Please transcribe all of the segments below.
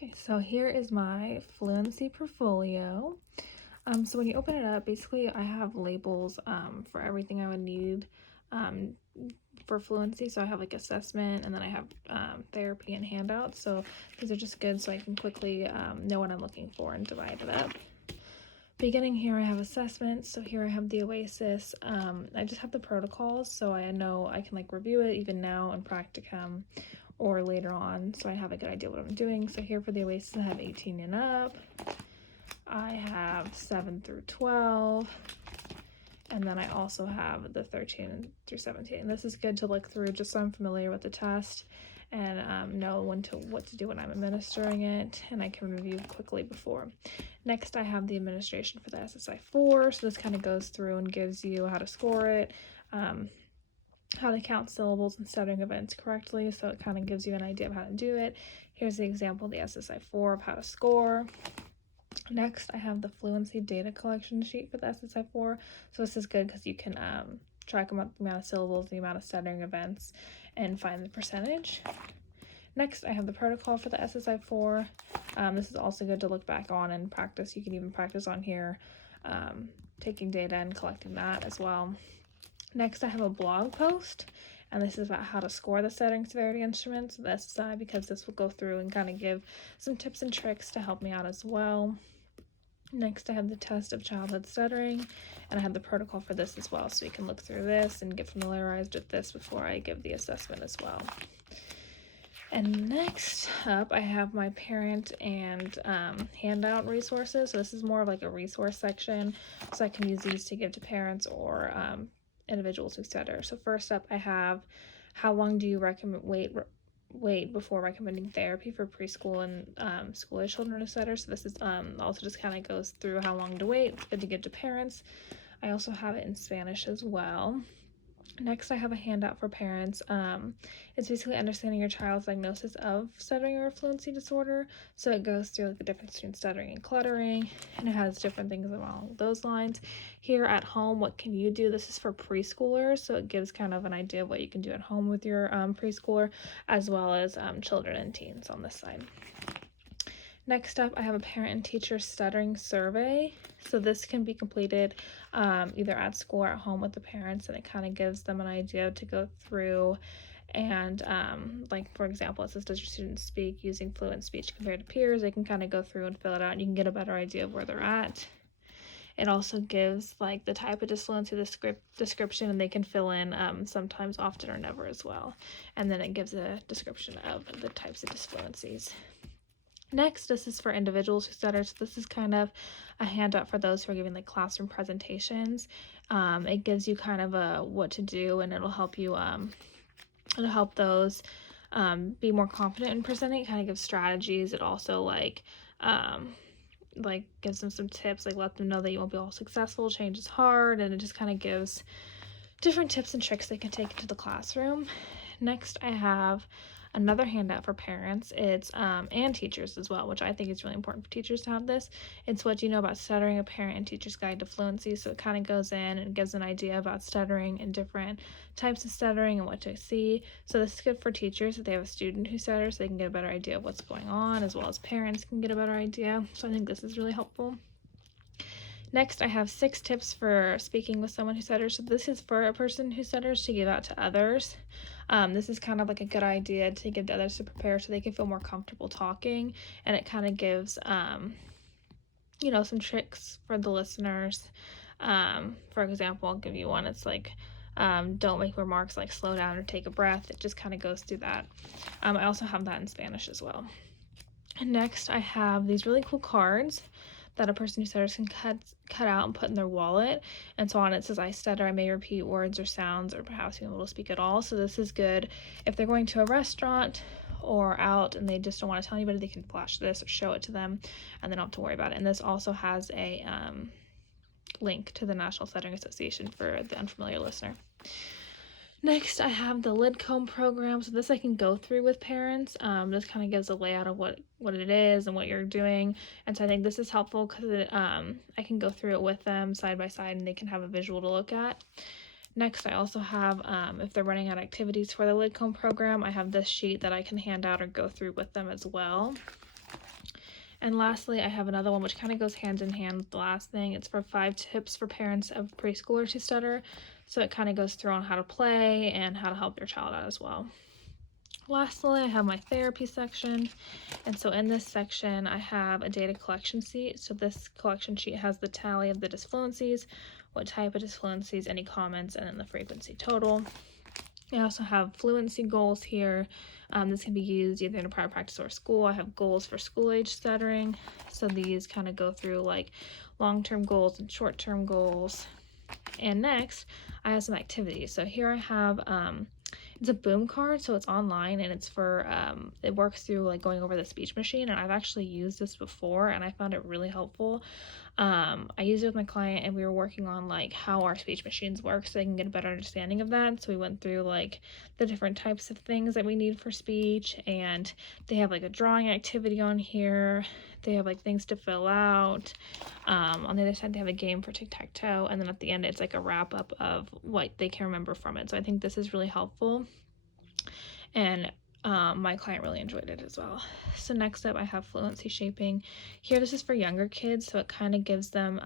Okay, so here is my Fluency Portfolio. So when you open it up, basically I have labels for everything I would need um, for fluency. So I have like assessment, and then I have therapy and handouts. So these are just good so I can quickly know what I'm looking for and divide it up. Beginning here, I have assessment. So here I have the Oasis. I just have the protocols, so I know I can like review it even now in practicum or later on, so I have a good idea what I'm doing. So here for the Oasis, I have 18 and up. I have 7 through 12. And then I also have the 13 through 17. This is good to look through just so I'm familiar with the test and know what to do when I'm administering it, and I can review quickly before. Next, I have the administration for the SSI-4. So this kind of goes through and gives you how to score it, how to count syllables and stuttering events correctly. So it kind of gives you an idea of how to do it. Here's the example of the SSI-4 of how to score. Next, I have the fluency data collection sheet for the SSI-4. So this is good because you can track the amount of syllables, the amount of stuttering events, and find the percentage. Next, I have the protocol for the SSI-4. This is also good to look back on and practice. You can even practice on here, taking data and collecting that as well. Next, I have a blog post, and this is about how to score the stuttering severity instruments, the SSI, because this will go through and kind of give some tips and tricks to help me out as well. Next, I have the test of childhood stuttering, and I have the protocol for this as well, so you can look through this and get familiarized with this before I give the assessment as well. And next up, I have my parent and handout resources. So this is more of like a resource section, so I can use these to give to parents or individuals who stutter. So first up, I have how long do you recommend wait before recommending therapy for preschool and school-age children who stutter. So this is also just kind of goes through how long to wait. It's good to give to parents. I also have it in Spanish as well. Next, I have a handout for parents. It's basically understanding your child's diagnosis of stuttering or fluency disorder. So it goes through like the difference between stuttering and cluttering, and it has different things along those lines. Here at home, what can you do? This is for preschoolers, so it gives kind of an idea of what you can do at home with your preschooler, as well as children and teens on this side. Next up, I have a parent and teacher stuttering survey. So this can be completed either at school or at home with the parents, and it kind of gives them an idea to go through and like for example, it says, does your student speak using fluent speech compared to peers? They can kind of go through and fill it out, and you can get a better idea of where they're at. It also gives like the type of disfluency, the description, and they can fill in sometimes, often, or never as well. And then it gives a description of the types of disfluencies. Next, this is for individuals who stutter. So this is kind of a handout for those who are giving like classroom presentations. It gives you kind of a what to do, and it'll help you it'll help those be more confident in presenting. It kind of gives strategies. It also like gives them some tips, like let them know that you won't be all successful, change is hard, and it just kind of gives different tips and tricks they can take into the classroom. Next, I have another handout for parents. It's and teachers as well, which I think is really important for teachers to have this. It's what you know about stuttering, a parent and teacher's guide to fluency. So it kind of goes in and gives an idea about stuttering and different types of stuttering and what to see. So this is good for teachers if they have a student who stutters, so they can get a better idea of what's going on, as well as parents can get a better idea. So I think this is really helpful. Next, I have 6 tips for speaking with someone who stutters. So this is for a person who stutters to give out to others. This is kind of like a good idea to give to others to prepare so they can feel more comfortable talking, and it kind of gives, some tricks for the listeners. For example, I'll give you one. It's like, don't make remarks like slow down or take a breath. It just kind of goes through that. I also have that in Spanish as well. And next, I have these really cool cards that a person who stutters can cut out and put in their wallet. And so on it says, I stutter, I may repeat words or sounds, or perhaps be able to speak at all. So this is good if they're going to a restaurant or out and they just don't want to tell anybody. They can flash this or show it to them, and they don't have to worry about it. And this also has a link to the National Stuttering Association for the unfamiliar listener. Next, I have the lid comb program. So this I can go through with parents. This kind of gives a layout of what it is and what you're doing. And so I think this is helpful because I can go through it with them side by side, and they can have a visual to look at. Next, I also have, if they're running out activities for the lid comb program, I have this sheet that I can hand out or go through with them as well. And lastly, I have another one which kind of goes hand in hand with the last thing. It's for 5 tips for parents of preschoolers who stutter. So it kind of goes through on how to play and how to help your child out as well. Lastly, I have my therapy section. And so in this section, I have a data collection sheet. So this collection sheet has the tally of the disfluencies, what type of disfluencies, any comments, and then the frequency total. I also have fluency goals here. This can be used either in a private practice or school. I have goals for school age stuttering. So these kind of go through like long-term goals and short-term goals. And next, I have some activities. So here I have, it's a boom card, so it's online, and it's for, it works through like going over the speech machine, and I've actually used this before, and I found it really helpful. I used it with my client, and we were working on like how our speech machines work so they can get a better understanding of that. So we went through like the different types of things that we need for speech, and they have like a drawing activity on here. They have like things to fill out. On the other side, they have a game for tic-tac-toe, and then at the end, it's like a wrap-up of what they can remember from it. So I think this is really helpful, and my client really enjoyed it as well. So next up, I have fluency shaping. Here, this is for younger kids, so it kind of gives them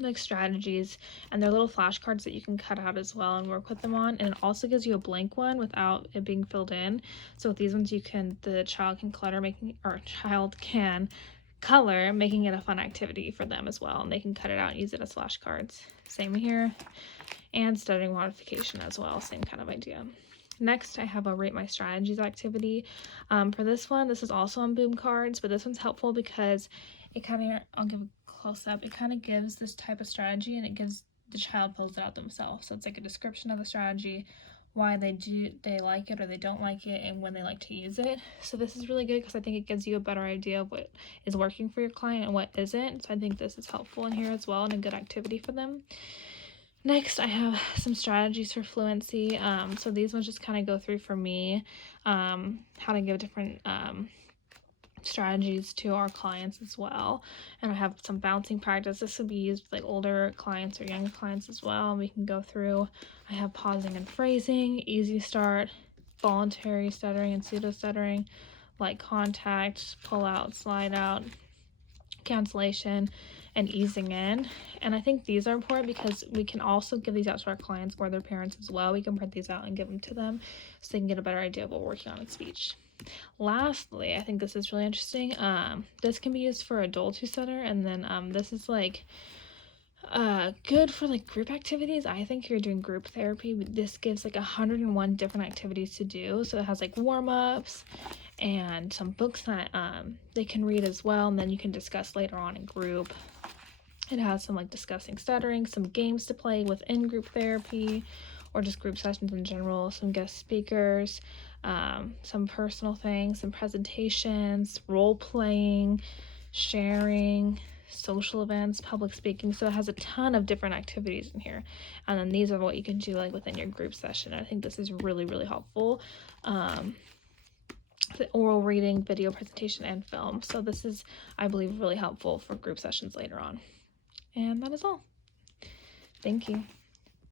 like strategies, and they're little flashcards that you can cut out as well and work with them on, and it also gives you a blank one without it being filled in. So with these ones, the child can color, making it a fun activity for them as well, and they can cut it out and use it as flashcards. Same here. And stuttering modification as well, same kind of idea. Next, I have a Rate My Strategies activity. For this one, this is also on boom cards, but this one's helpful because it kind of, I'll give a close up, it kind of gives this type of strategy, and it gives the child fills it out themselves. So it's like a description of the strategy, why they like it or they don't like it, and when they like to use it. So this is really good because I think it gives you a better idea of what is working for your client and what isn't. So I think this is helpful in here as well, and a good activity for them. Next, I have some strategies for fluency. So these ones just kind of go through for me how to give different strategies to our clients as well. And I have some bouncing practice. This would be used with like older clients or younger clients as well. We can go through. I have pausing and phrasing, easy start, voluntary stuttering and pseudo stuttering, like contact, pull out, slide out, cancellation, and easing in. And I think these are important because we can also give these out to our clients or their parents as well. We can print these out and give them to them so they can get a better idea of what we're working on in speech. Lastly, I think this is really interesting. This can be used for adults who stutter, and then this is like good for like group activities. I think if you're doing group therapy, this gives like 101 different activities to do. So it has like warm-ups and some books that they can read as well, and then you can discuss later on in group. It has some like discussing stuttering, some games to play within group therapy or just group sessions in general, some guest speakers, some personal things, some presentations, role playing, sharing, social events, public speaking. So it has a ton of different activities in here, and then these are what you can do like within your group session. I think this is really, really helpful. The oral reading, video presentation, and film. So this is, I believe, really helpful for group sessions later on. And that is all. Thank you.